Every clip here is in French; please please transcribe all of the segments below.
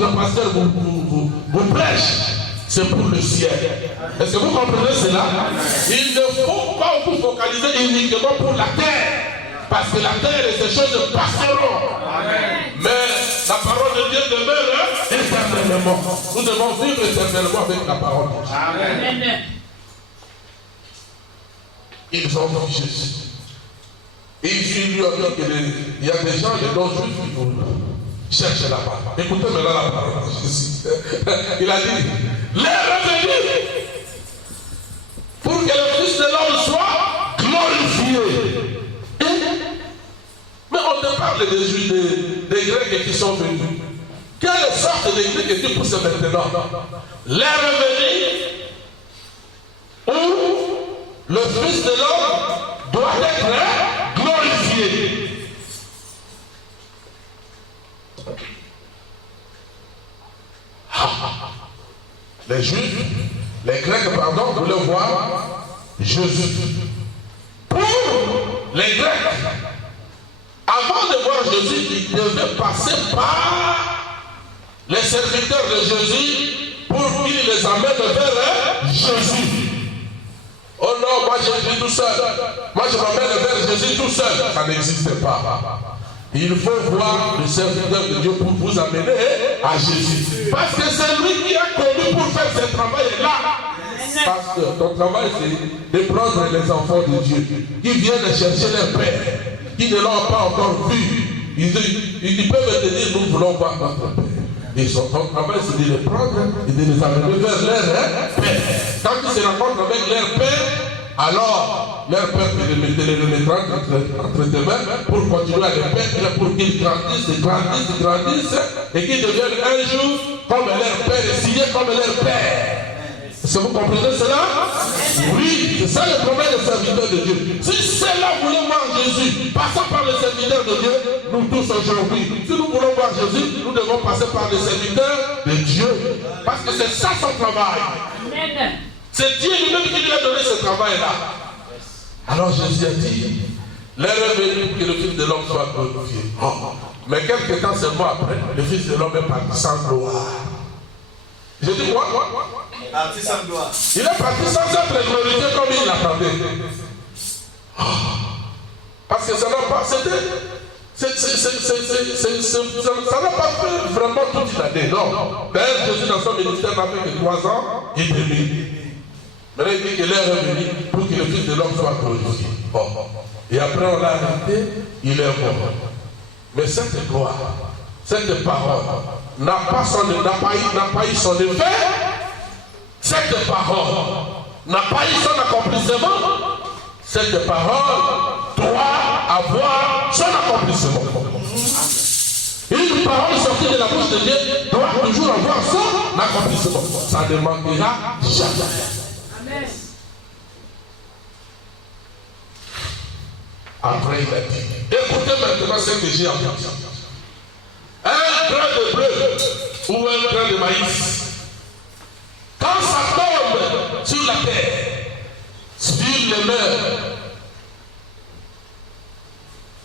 votre pasteur vous prêche, c'est pour le ciel. Est-ce que vous comprenez cela? Il ne faut pas vous focaliser uniquement pour la terre. Parce que la terre et ces choses passeront. Mais la parole de Dieu demeure éternellement. Nous devons vivre éternellement avec la parole de Dieu. Amen. Ils ont vu Jésus. Et il lui a dit qu'il y a des gens, les non-juifs qui vont chercher là-bas. Écoutez maintenant la parole de Jésus. Il a dit, les revenus pour que le Fils de l'homme soit glorifié. Mais on te parle des Juifs, des Grecs qui sont venus. Quelle sorte de Grecs que tu pousses maintenant? Les revenus où le Fils de l'homme doit être glorifié. Les Juifs, les Grecs, pardon, voulaient voir Jésus. Pour les Grecs, avant de voir Jésus, ils devaient passer par les serviteurs de Jésus pour qu'ils les amènent vers Jésus. Oh non, moi je vis tout seul. Moi je m'amène vers Jésus tout seul. Ça n'existe pas. Il faut voir le serviteur de Dieu pour vous amener à Jésus. Parce que c'est lui qui a connu pour faire ce travail-là. Parce que ton travail c'est de prendre les enfants de Dieu qui viennent chercher leur père, qui ne l'ont pas encore vu. Ils peuvent te dire, nous voulons voir notre père. Et son travail c'est de les prendre et de les amener vers leur père. Quand ils se rencontrent avec leur père, alors leur père te les remettra entre tes mains pour continuer à les perdre, pour qu'ils grandissent et qu'ils deviennent un jour comme leur père et signés comme leur père. Est-ce que vous comprenez cela? Oui, c'est ça le problème des serviteurs de Dieu. Si ceux-là voulaient voir Jésus, passant par les serviteurs de Dieu, nous tous aujourd'hui, si nous voulons voir Jésus, nous devons passer par les serviteurs de Dieu. Parce que c'est ça son travail. C'est Dieu lui-même qui lui a donné ce travail-là. Alors Jésus a dit, l'heure est venue que le Fils de l'homme soit glorifié. Oh. Mais quelques temps seulement après, le Fils de l'homme est parti sans gloire. Je dis quoi? Parti sans gloire. Il est parti sans être glorifié comme il l'attendait. Oh. Parce que ça n'a pas, ça n'a pas fait vraiment toute l'année, non. D'ailleurs, Jésus dans son ministère n'a fait que 3 ans et demi. Maintenant, il dit que l'heure est venue pour que le Fils de l'homme soit glorifié. Oh. Et après, on l'a arrêté, il est mort. Mais cette gloire, cette parole n'a pas eu son effet. Cette parole n'a pas eu son accomplissement. Cette parole doit avoir son accomplissement. Une parole sortie de la bouche de Dieu doit toujours avoir son accomplissement. Ça ne manquera jamais. Amen. Après, il a dit, écoutez maintenant ce que j'ai entendu. Un grain de bleu ou un grain de maïs, quand ça tombe sur la terre, sur les mers,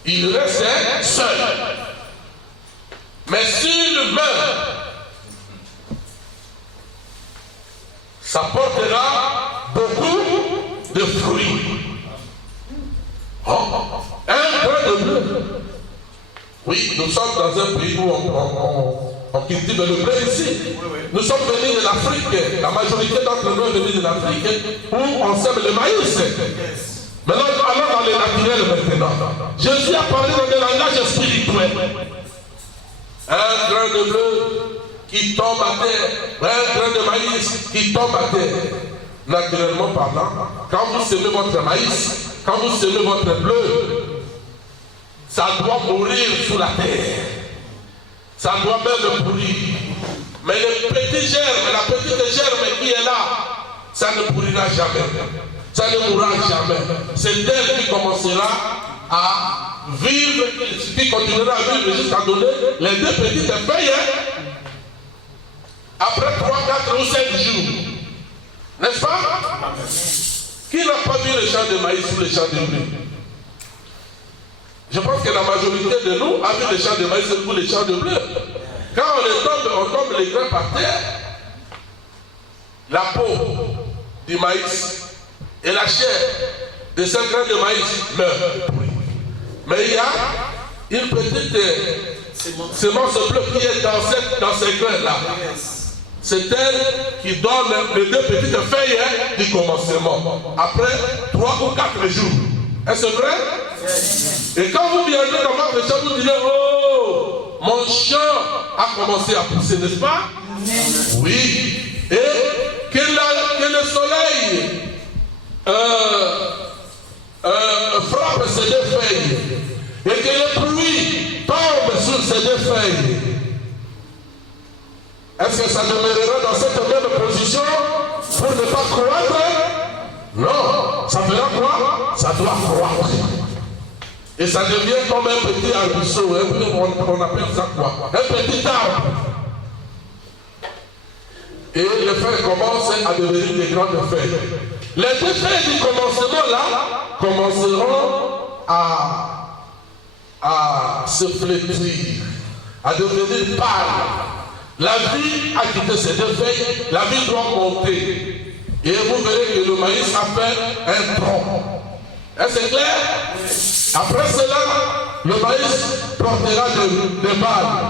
il reste seul. Mais s'il meurt, ça portera beaucoup de fruits. Oh, un grain de bleu. Oui, nous sommes dans un pays où on cultive le blé ici. Nous sommes venus de l'Afrique. La majorité d'entre nous est venue de l'Afrique où on sème le maïs. Maintenant, allons dans les naturels maintenant. Jésus a parlé dans des langages spirituels. Un grain de bleu qui tombe à terre, un grain de maïs qui tombe à terre. Naturellement parlant, quand vous semez votre maïs, quand vous semez votre bleu, ça doit mourir sous la terre. Ça doit même pourrir. Mais le petit germe, la petite germe qui est là, ça ne pourrira jamais. Ça ne mourra jamais. C'est elle qui commencera à vivre, qui continuera à vivre jusqu'à donner les 2 petites feuilles. Après 3, 4 ou 5 jours. N'est-ce pas? Qui n'a pas vu le champ de maïs ou le champ de blé? Je pense que la majorité de nous a vu le champ de maïs ou le champ de blé. Quand on tombe les grains par terre, la peau du maïs et la chair de ce grain de maïs meurent. Mais il y a une petite semence bleue qui est dans ces grains-là. C'est elle qui donne les 2 petites feuilles du commencement. Après 3 ou 4 jours. Est-ce vrai? Et quand vous viendrez dans votre champ, vous direz, oh, mon champ a commencé à pousser, n'est-ce pas? Oui. Et que le soleil frappe ces 2 feuilles. Et que le pluie tombe sur ces 2 feuilles. Est-ce que ça demeurera dans cette même position pour ne pas croître? Non. Ça fera quoi? Ça doit croître. Et ça devient comme un petit arbusto. On appelle ça quoi? Un petit arbre. Et les feuilles commencent à devenir des grandes feuilles. Les 2 feuilles du commencement là commenceront à se flétrir, à devenir pâle. La vie a quitté ces 2 feuilles, la vie doit monter. Et vous verrez que le maïs a fait un tronc. Est-ce clair? Après cela, le maïs portera des balles.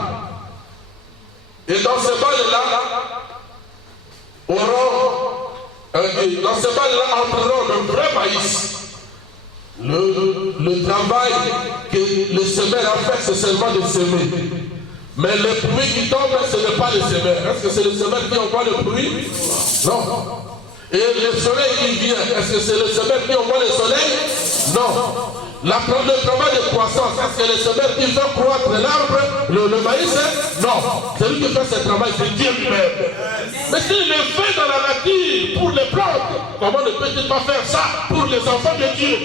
Et dans ces balles-là, dans ces balles-là entreront le vrai maïs. Le travail que le semeur a fait, c'est seulement de semer. Mais le pluie qui tombe, ce n'est pas le semeur. Est-ce que c'est le semeur qui envoie le pluie? Non. Et le soleil qui vient, est-ce que c'est le semeur qui envoie le soleil? Non. Le travail de croissance, est-ce que le semeur qui fait croître l'arbre, le maïs? Non. Celui qui fait ce travail, c'est Dieu lui-même. Mais s'il le fait dans la nature, pour les plantes, comment ne peut-il pas faire ça pour les enfants de Dieu?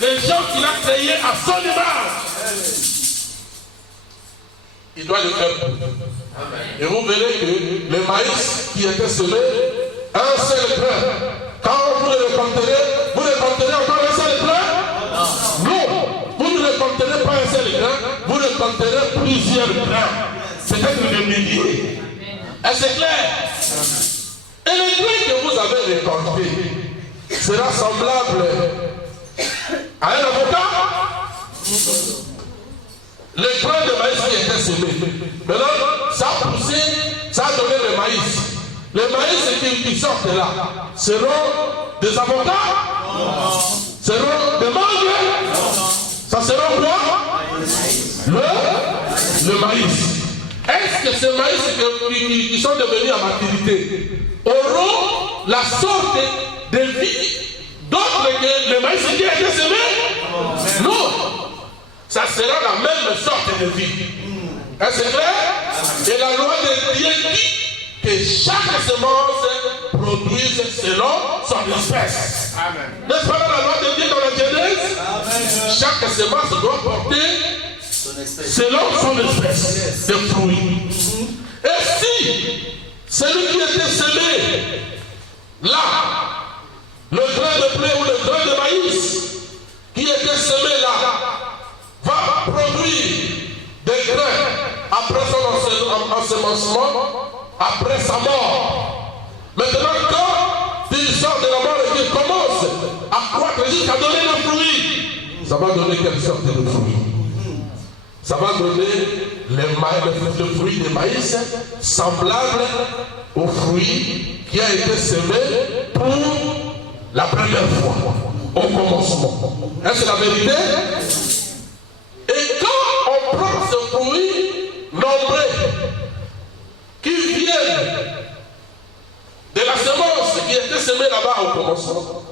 Les gens qu'il a créés à son image. Il doit le faire. Et vous verrez que le maïs qui était semé, un seul grain. Quand vous le récolterez encore un seul grain? Non. Vous ne récolterez pas un seul grain, vous récolterez plusieurs grains. Peut-être des milliers. Est-ce clair? Et le grain que vous avez récolté sera semblable à un avocat? Le grain de maïs qui était semé. Maintenant, ça a poussé, ça a donné le maïs. Les maïs qui sortent là seront des avocats? Non. Seront des mangues? Non. Ça sera quoi? Le maïs. Est-ce que ces maïs qui sont devenus à maturité auront la sorte de vie d'autres que le maïs qui a été semé? Non. Ça sera la même sorte de vie. Est-ce clair? Et la loi de Dieu dit que chaque semence produise selon son espèce. N'est-ce pas la loi de Dieu dans la Genèse? Chaque semence doit porter selon son espèce de fruits. Et si celui qui était semé là, le grain de blé ou le grain de maïs qui était semé là, va produire des grains après son ensemencement, après sa mort. Maintenant, quand il sort de la mort et qu'il commence à croître jusqu'à donner le fruit, ça va donner quelle sorte de fruit? Ça va donner le fruit de maïs semblable au fruit qui a été semé pour la première fois, au commencement. Est-ce la vérité? Et quand on prend ce fruit nombreux qui viennent de la semence qui était semée là-bas au commencement,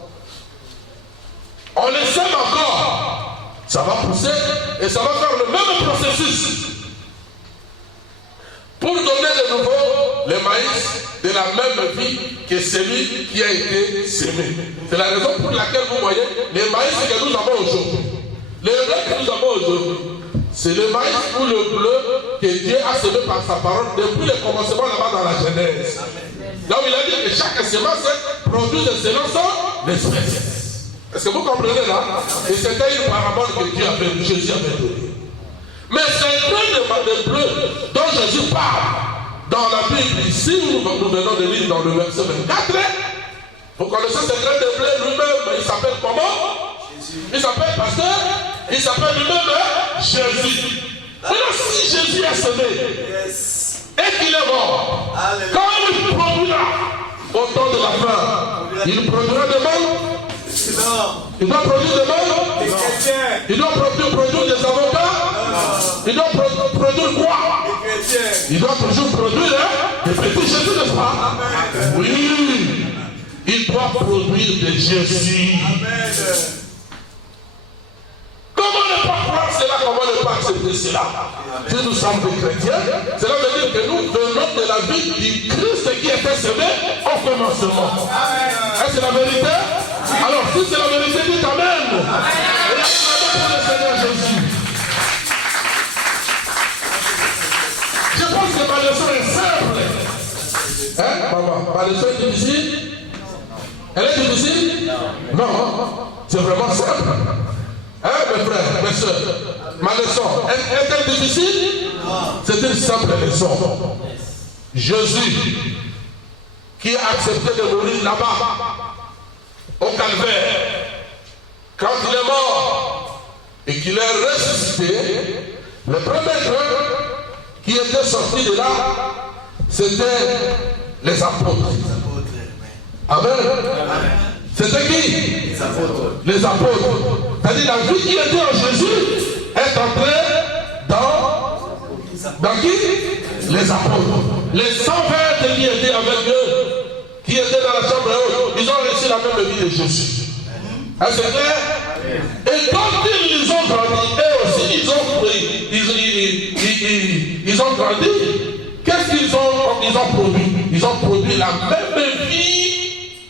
on les sème encore, ça va pousser et ça va faire le même processus pour donner de nouveau le maïs de la même vie que celui qui a été semé. C'est la raison pour laquelle vous voyez les maïs que nous avons aujourd'hui. Les blés que nous avons aujourd'hui, c'est le maïs ou le bleu que Dieu a semé par sa parole depuis le commencement là-bas dans la Genèse. Donc il a dit que chaque semence produit selon son espèce. Est-ce que vous comprenez là? Et c'était une parabole que Jésus avait donnée. Mais c'est le grain de bleu dont Jésus parle dans Dans la Bible, ici, nous venons de lire dans le verset 24, vous connaissez ce grain de blé lui-même, il s'appelle comment? Jésus. Il s'appelle pasteur, il s'appelle lui-même Jésus. Alors si Jésus est semé et qu'il est mort, quand il produira au temps de la fin, il produira des morts. Il doit produire des morts. Il doit produire des avocats. Il doit produire quoi? Il doit toujours produire des petits Jésus, n'est-ce pas? Oui. Il doit produire des Jésus. Comment ne pas croire cela? Comment ne pas accepter cela? Si nous sommes des chrétiens, cela veut dire que nous venons de la vie du Christ qui était semé au commencement. Est-ce que c'est la vérité? Alors, si c'est la vérité, dites Amen. Et pour le Seigneur Jésus. Je pense que ma leçon est simple. Hein, maman? Ma leçon est difficile? Elle est difficile? Non. C'est vraiment simple. Hein, mes frères, mes soeurs? Ma leçon, est-elle difficile? C'est une simple leçon. Jésus, qui a accepté de mourir là-bas, au calvaire, quand il est mort et qu'il est ressuscité, le premier grain qui était sorti de là, c'était les apôtres. Amen. C'était qui? Les apôtres. C'est-à-dire la vie qui était en Jésus est entrée dans qui? Les apôtres. Les 120 qui étaient avec eux, qui étaient dans la chambre haute, ils ont reçu la même vie de Jésus. Est-ce que c'est clair? Et quand ils ont grandi, eux aussi, ils ont grandi. Qu'est-ce qu'ils ont produit? Ils ont produit la même vie.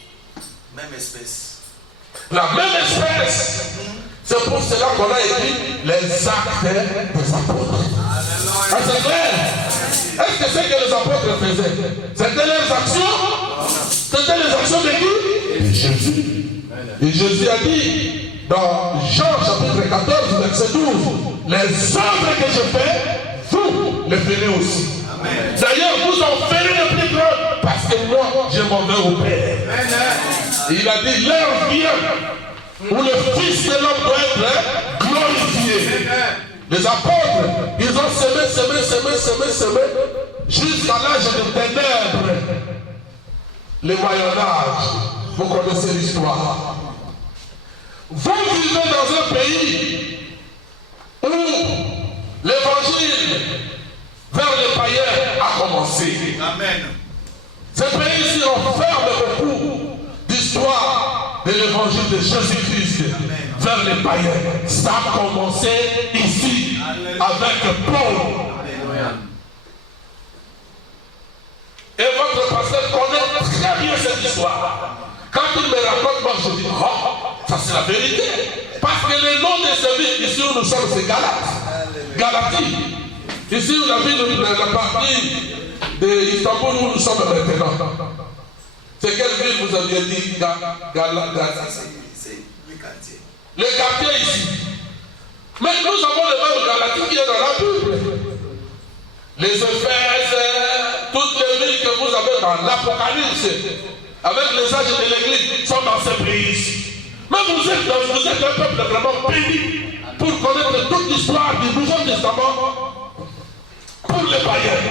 Même espèce. La même espèce. C'est pour cela qu'on a écrit les actes des apôtres. Est-ce que c'est clair? Est-ce que c'est que les apôtres faisaient? C'était leurs actions? C'était les actions de qui? De Jésus. Et Jésus a dit dans Jean chapitre 14, verset 12, les œuvres que je fais, vous les ferez aussi. D'ailleurs, vous en ferez de plus grandes parce que moi, je m'en vais au Père. Et il a dit, l'heure vient où le Fils de l'homme doit être glorifié. Les apôtres, ils ont semé, jusqu'à l'âge de ténèbres. Le Moyen-Âge, vous connaissez l'histoire. Vous vivez dans un pays où l'évangile vers les païens a commencé. Amen. Ce pays-ci renferme beaucoup d'histoires de l'évangile de Jésus-Christ vers les païens. Ça a commencé ici avec Paul. Amen. Et votre pasteur connaît très bien cette histoire. Quand il me raconte, moi je dis, oh, ça c'est la vérité. Parce que le nom de ce ville, ici où nous sommes, c'est Galatie. Ici où la ville, la partie d'Istanbul où nous sommes maintenant. C'est quelle ville vous aviez dit? C'est le quartier. Le quartier ici. Mais nous avons le même Galatie qui est dans la Bible. Les Éphèses, toutes les villes que vous avez dans l'Apocalypse, avec les âges de l'Église, sont dans ce pays. Mais vous êtes un peuple vraiment béni pour connaître toute l'histoire du Nouveau Testament pour les païens.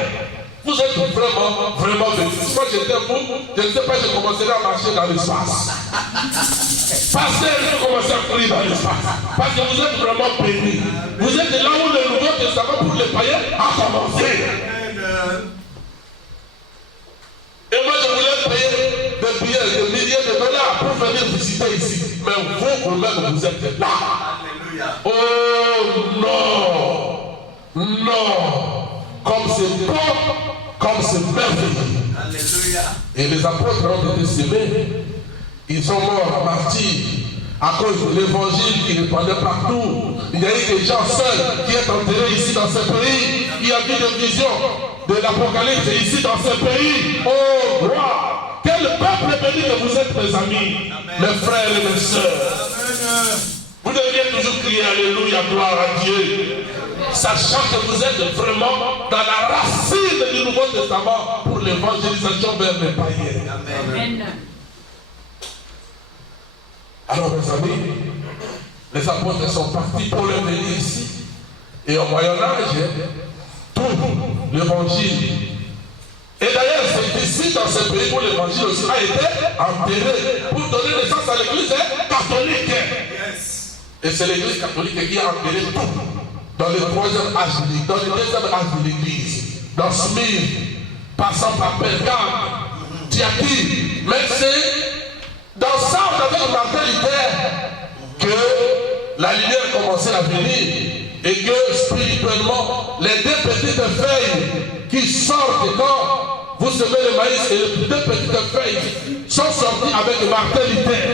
Vous êtes vraiment béni. Si moi j'étais vous, je ne sais pas, je commencerai à marcher dans l'espace. Pasteur, je commencerai à courir dans l'espace. Parce que vous êtes vraiment béni. Vous êtes là où le Nouveau Testament pour les païens a commencé. Et moi je voulais payer des billets, des milliers de dollars pour venir visiter ici. Mais vous-même, vous êtes là. Alléluia. Oh non. Non. Comme c'est bon, comme c'est merveilleux. Alléluia. Et les apôtres ont été semés. Ils sont morts martyrs à cause de l'évangile qui répandait partout. Il y a eu des gens seuls qui sont enterrés ici dans ce pays. Il y a eu des visions de l'Apocalypse ici dans ce pays. Oh, roi! Quel peuple béni que vous êtes, mes amis, mes frères et mes sœurs. Vous deviez toujours crier Alléluia, gloire à Dieu. sachant que vous êtes vraiment dans la racine du Nouveau Testament pour l'évangélisation vers les païens. Amen. Alors mes amis, les apôtres sont partis pour le venir ici. Et au Moyen-Âge, tout l'évangile. Et d'ailleurs, c'est ici, dans ce pays, où l'évangile aussi a été enterré pour donner naissance à l'église catholique. Yes. Et c'est l'église catholique qui a enterré tout. Dans le troisième âge de l'église, dans le deuxième âge de l'église, dans Smyrne, passant par Pergame, Thyatire. Mais c'est dans ça, avec Martin Luther, que la lumière commençait à venir. Et que spirituellement, les deux petites feuilles qui sortent quand vous semez le maïs et les deux petites feuilles sont sorties avec Martin Luther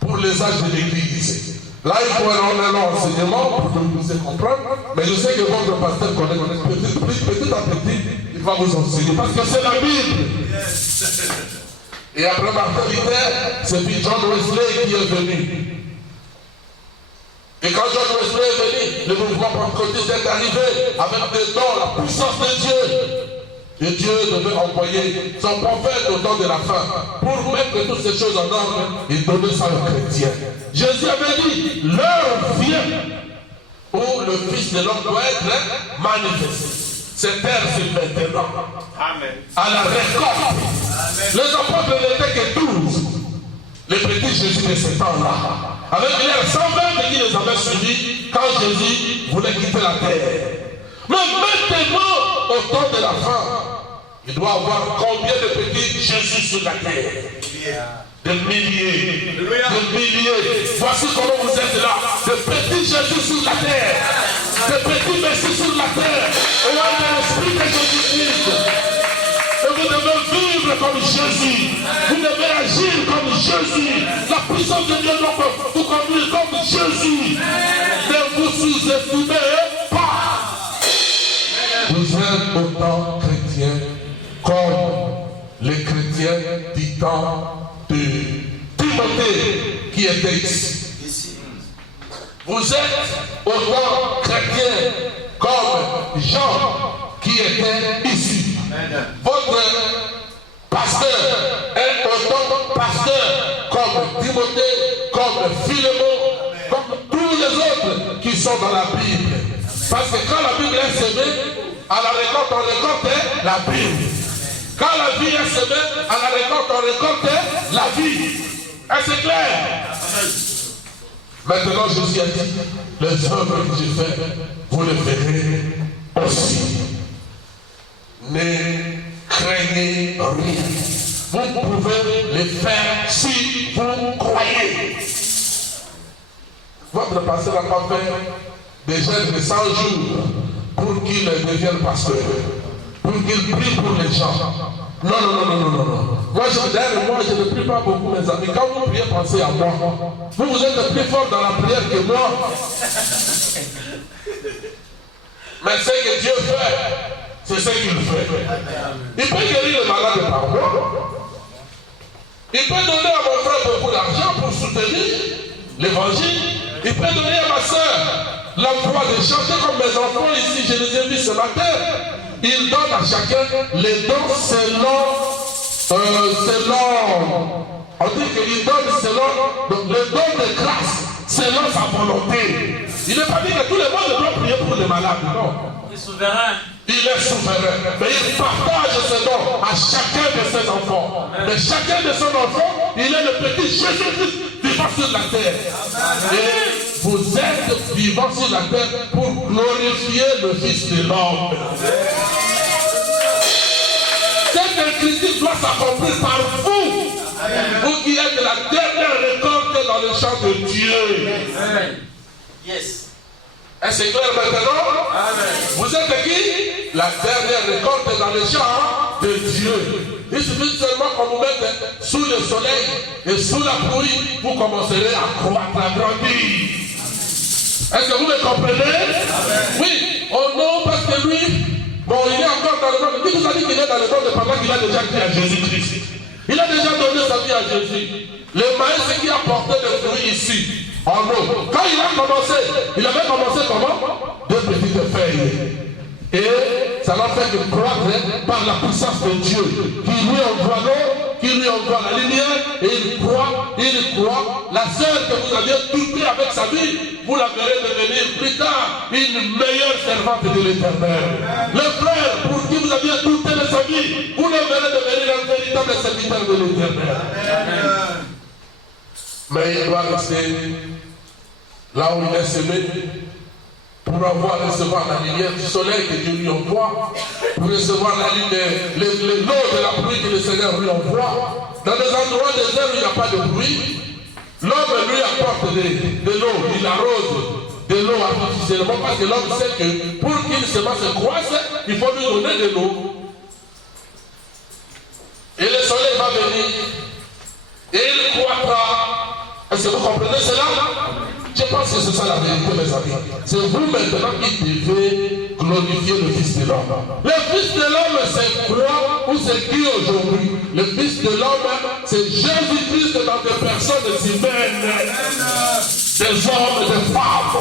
pour les âges de l'église. Là, il faut un long enseignement pour que vous puissiez comprendre. Mais je sais que votre pasteur connaît petit à petit, il va vous enseigner. Parce que c'est la Bible. Yes. Et après Martin Luther, c'est puis John Wesley qui est venu. Et quand John Wesley est venu, le mouvement pentecôtiste est arrivé avec des dons, la puissance de Dieu. Et Dieu devait envoyer son prophète au temps de la fin pour mettre toutes ces choses en ordre et donner ça aux chrétiens. Jésus avait dit, l'heure vient où le Fils de l'homme doit être manifesté. Cette heure, c'est maintenant. Amen. À la récolte. Amen. Les apôtres n'étaient que 12. Les petits Jésus de ce temps-là. Avec les 120 qui les avaient suivis quand Jésus voulait quitter la terre. Mais maintenant, au temps de la fin, il doit avoir combien de petits Jésus sur la terre? Des milliers. Des milliers. Voici comment vous êtes là. Des petits Jésus sur la terre. Des petits Messie sur la terre. Et là, l'esprit de Jésus-Christ. Et vous devez vivre comme Jésus. Vous devez agir comme Jésus. La puissance de Dieu doit vous conduire comme Jésus. Ne vous sous-estimez pas. Vous êtes autant chrétiens comme les chrétiens du temps de Timothée qui était ici. Vous êtes autant chrétiens comme Jean qui était ici. Votre pasteur est autant pasteur comme Timothée, comme Philémon, comme tous les autres qui sont dans la Bible. Parce que quand la Bible est semée, à la récolte on récolte la Bible. Quand la vie est semée, à la récolte on récolte la vie. Est-ce clair? Maintenant Jésus a dit, les œuvres que j'ai faites, vous les verrez aussi. Ne craignez rien. Vous pouvez les faire si vous croyez. Votre pasteur n'a pas fait des jeunes de 100 jours pour qu'il devienne pasteur, pour qu'il prie pour les gens. Non. Moi, je ne prie pas beaucoup, mes amis. Quand vous priez, pensez à moi. Vous êtes plus fort dans la prière que moi. Mais ce que Dieu fait, c'est ce qu'il fait. Il peut guérir le malade par moi. Il peut donner à mon frère beaucoup d'argent pour soutenir l'évangile. Il peut donner à ma soeur l'emploi de chanter comme mes enfants ici. Je les ai vus ce matin. Il donne à chacun les dons selon on dit qu'il donne selon le don de grâce, selon sa volonté. Il n'est pas dit que tout le monde doit prier pour les malades, non. Il est souverain. Il est souverain. Mais il partage ses dons à chacun de ses enfants. Mais chacun de ses enfants, il est le petit Jésus-Christ vivant sur la terre. Et vous êtes vivants sur la terre pour glorifier le Fils de l'homme. Cette écriture doit s'accomplir par vous. Vous qui êtes la dernière récolte dans le champ de Dieu. Yes. Est-ce clair maintenant? Amen. Vous êtes qui? La dernière récolte dans le champ de Dieu. Il suffit seulement qu'on vous mette sous le soleil et sous la pluie, vous commencerez à croître, à grandir. Est-ce que vous me comprenez? Amen. Oui. Oh non, parce que lui, bon, il est encore dans le monde. Qui vous a dit qu'il est dans le monde pendant qu'il a déjà cru à Jésus-Christ? Il a déjà donné sa vie à Jésus. Le maïs qui a porté des fruits ici, En eau. Quand il a commencé, il avait commencé comment? 2 petites feuilles. Et ça l'a fait croître par la puissance de Dieu, qui lui envoie l'eau, qui lui envoie la lumière, et il croit. La sœur que vous aviez doutée avec sa vie, vous la verrez devenir plus tard une meilleure servante de l'Éternel. Le frère pour qui vous aviez douté de sa vie, vous le verrez devenir un véritable serviteur de l'Éternel. Mais il doit rester là où il est semé, pour recevoir la lumière du soleil que Dieu lui envoie, pour recevoir la lumière, l'eau de la pluie que le Seigneur lui envoie. Dans des endroits déserts où il n'y a pas de pluie, l'homme lui apporte de l'eau, il arrose de l'eau artificiellement, parce que l'homme sait que pour qu'une semence se croisse, il faut lui donner de l'eau. Et le soleil va venir, et il croîtra. Est-ce que vous comprenez cela? Je pense que c'est ça la vérité, mes amis. C'est vous maintenant qui devez glorifier le Fils de l'homme. Le Fils de l'homme, c'est quoi ou c'est qui aujourd'hui? Le Fils de l'homme, c'est Jésus-Christ dans des personnes humaines, des hommes et des femmes,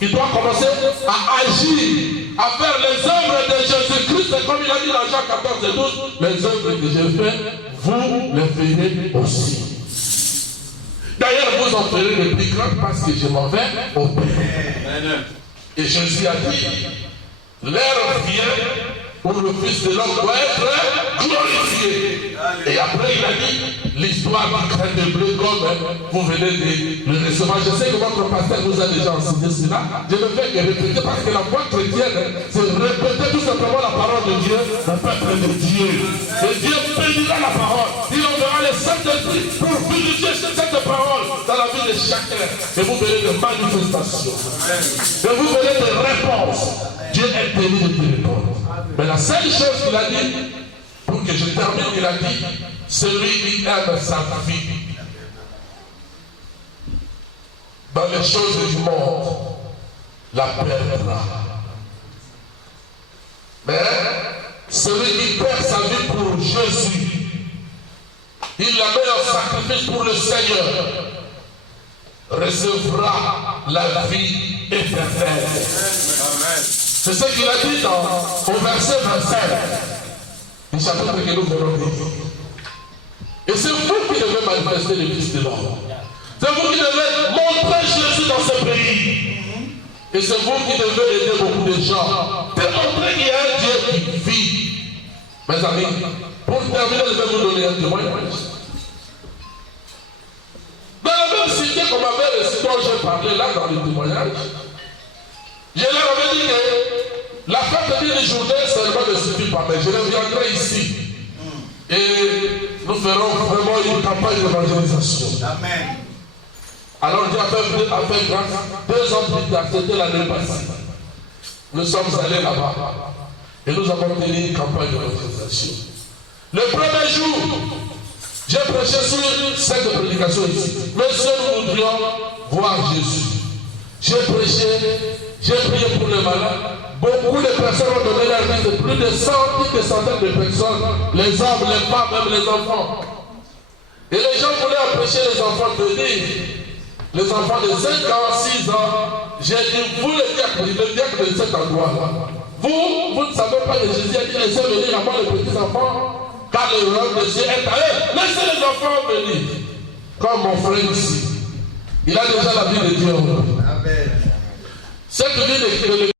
qui doivent commencer à agir, à faire les œuvres de Jésus-Christ, comme il a dit dans Jean 14 et 12, les œuvres que j'ai faites, vous les ferez aussi. D'ailleurs, vous en ferez le plus grand parce que je m'en vais au Père. Et Jésus a dit, l'heure vient où le Fils de l'homme doit être glorifié. Et après, il a dit, l'histoire du grain de blé comme vous venez de le recevoir. Je sais que votre pasteur vous a déjà enseigné cela. Je ne fais que répéter parce que la foi chrétienne, c'est répéter tout simplement la parole de Dieu, le peuple de Dieu. Et Dieu bénira la parole. Il enverra les Saint-Esprit pour vivifier cette parole dans la vie de chacun. Et vous verrez des manifestations. Et vous verrez des réponses. Dieu est béni de te répondre. Mais la seule chose qu'il a dit, pour que je termine, il a dit, celui qui aime sa vie dans les choses du monde, la perdra. Mais celui qui perd sa vie pour Jésus, il la met en sacrifice pour le Seigneur, recevra la vie éternelle. C'est ce qu'il a dit au verset 25 du chapitre que nous venons de lire. Et c'est vous qui devez manifester le Fils de l'homme. C'est vous qui devez montrer Jésus dans ce pays. Et c'est vous qui devez aider beaucoup de gens. Démontrer qu'il y a un Dieu qui vit. Mes amis, pour terminer, je vais vous donner un témoignage. Dans la même cité qu'on m'avait reçu, dont j'ai parlé là dans le témoignage, je leur avais dit que la fête d'une journée seulement ne suffit pas, mais je reviendrai ici. Et nous ferons vraiment une campagne d'évangélisation. Amen. Alors Dieu a fait grâce. 2 ans plus tard, c'était l'année passée. Nous sommes allés là-bas. Et nous avons tenu une campagne d'évangélisation. Le premier jour, j'ai prêché sur cette prédication ici. Monsieur, nous voudrions voir Jésus. J'ai prêché, j'ai prié pour les malades. Beaucoup de personnes ont donné leur vie, plus de centaines de personnes, les hommes, les femmes, même les enfants. Et les gens voulaient empêcher les enfants de venir. Les enfants de 5 ans, 6 ans, j'ai dit, vous le diacre de cet endroit-là, vous ne savez pas que Jésus a dit, laissez venir à moi les petits enfants, car le royaume de Dieu est à eux. Laissez les enfants venir. Comme mon frère ici, il a déjà la vie de Dieu. Amen. Cette vie de